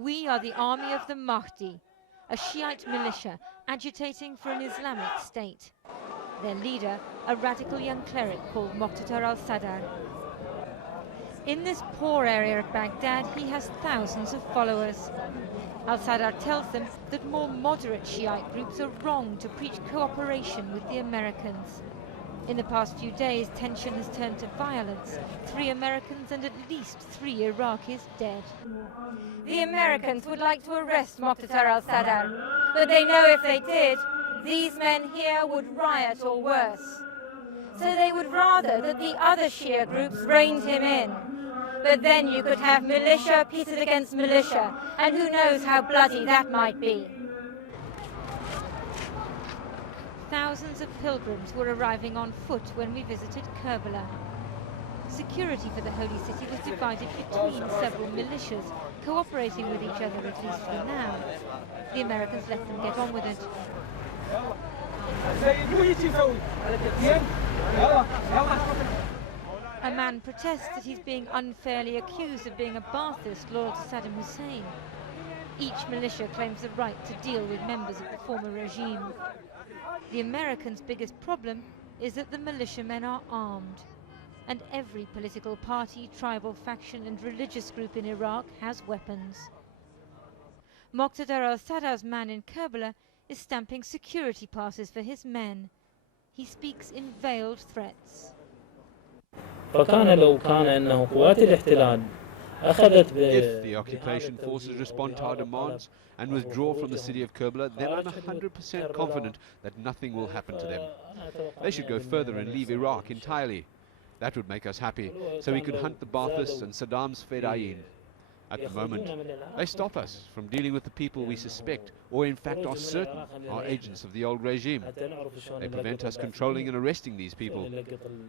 We are the army of the Mahdi, a Shiite militia agitating for an Islamic state. Their leader, a radical young cleric called Muqtada al-Sadr. In this poor area of Baghdad, he has thousands of followers. Al-Sadr tells them that more moderate Shiite groups are wrong to preach cooperation with the Americans. In the past few days, tension has turned to violence. 3 Americans and at least 3 Iraqis dead. The Americans would like to arrest Muqtada al-Sadr, but they know if they did, these men here would riot or worse. So they would rather that the other Shia groups reined him in. But then you could have militia pitted against militia, and who knows how bloody that might be. Thousands of pilgrims were arriving on foot when we visited Karbala. Security for the holy city was divided between several militias, cooperating with each other at least for now. The Americans let them get on with it. A man protests that he's being unfairly accused of being a Ba'athist loyal to Saddam Hussein. Each militia claims the right to deal with members of the former regime. The Americans' biggest problem is that the militiamen are armed. And every political party, tribal faction and religious group in Iraq has weapons. Muqtada al-Sadr's man in Karbala is stamping security passes for his men. He speaks in veiled threats. If the occupation forces respond to our demands and withdraw from the city of Karbala, then I'm 100% confident that nothing will happen to them. They should go further and leave Iraq entirely. That would make us happy, so we could hunt the Ba'athists and Saddam's Fedayeen. At the moment, they stop us from dealing with the people we suspect, or in fact are certain are agents of the old regime. They prevent us controlling and arresting these people.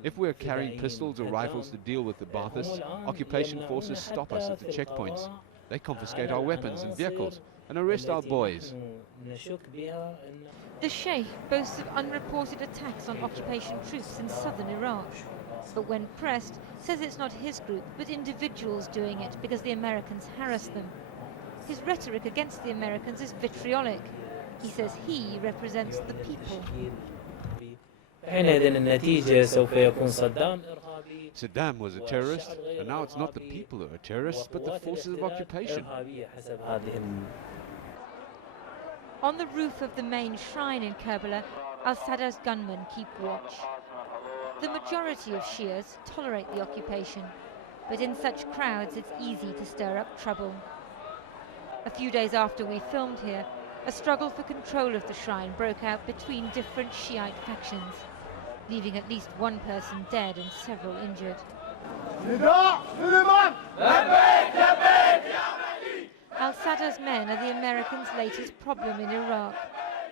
If we're carrying pistols or rifles to deal with the Ba'athists, occupation forces stop us at the checkpoints. They confiscate our weapons and vehicles and arrest our boys. The Sheikh boasts of unreported attacks on occupation troops in southern Iraq. But when pressed, says it's not his group, but individuals doing it because the Americans harass them. His rhetoric against the Americans is vitriolic. He says he represents the people. Saddam was a terrorist, and now it's not the people who are terrorists, but the forces of occupation. On the roof of the main shrine in Karbala, al-Sadr's gunmen keep watch. The majority of Shias tolerate the occupation, but in such crowds it's easy to stir up trouble. A few days after we filmed here, a struggle for control of the shrine broke out between different Shiite factions, leaving at least 1 person dead and several injured. Al-Sadr's men are the Americans' latest problem in Iraq,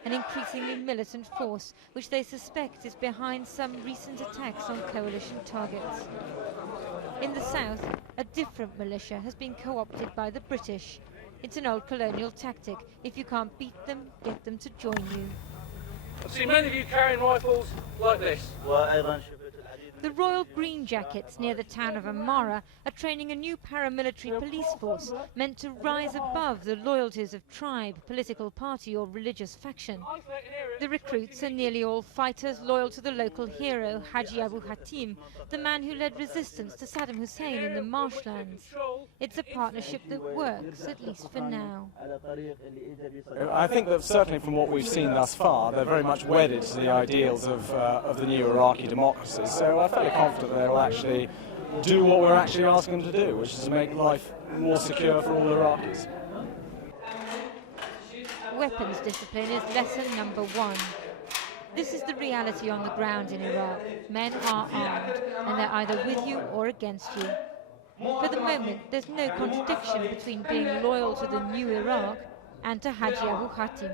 an increasingly militant force which they suspect is behind some recent attacks on coalition targets. In the south, a different militia has been co-opted by the British. It's an old colonial tactic. If you can't beat them, get them to join you. I've seen many of you carrying rifles like this. The Royal Green Jackets near the town of Amara are training a new paramilitary police force meant to rise above the loyalties of tribe, political party or religious faction. The recruits are nearly all fighters loyal to the local hero, Haji Abu Hatim, the man who led resistance to Saddam Hussein in the marshlands. It's a partnership that works, at least for now. I think that certainly from what we've seen thus far, they're very much wedded to the ideals of the new Iraqi democracy. So I'm fairly confident they will actually do what we're actually asking them to do, which is to make life more secure for all Iraqis. Weapons discipline is lesson number 1. This is the reality on the ground in Iraq. Men are armed, and they're either with you or against you. For the moment, there's no contradiction between being loyal to the new Iraq and to Haji Abu Hatim.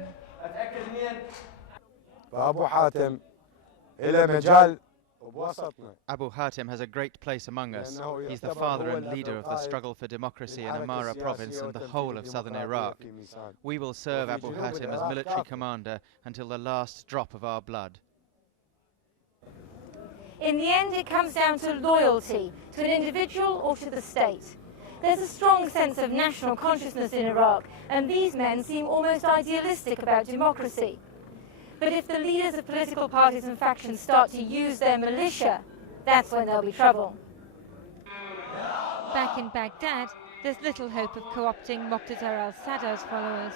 Abu Hatim has a great place among us. He's the father and leader of the struggle for democracy in Amara province and the whole of southern Iraq. We will serve Abu Hatim as military commander until the last drop of our blood. In the end, it comes down to loyalty, to an individual or to the state. There's a strong sense of national consciousness in Iraq, and these men seem almost idealistic about democracy. But if the leaders of political parties and factions start to use their militia, that's when there'll be trouble. Back in Baghdad, there's little hope of co-opting Muqtada al-Sadr's followers.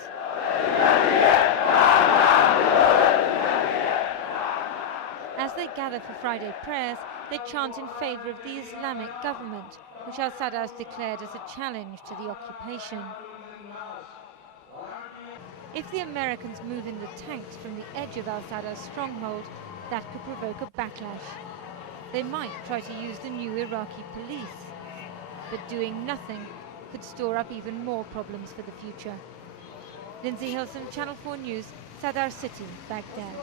As they gather for Friday prayers, they chant in favour of the Islamic government, which al-Sadr has declared as a challenge to the occupation. If the Americans move in the tanks from the edge of al-Sadr's stronghold, that could provoke a backlash. They might try to use the new Iraqi police, but doing nothing could store up even more problems for the future. Lindsay Hilson, Channel 4 News, Sadr City, Baghdad.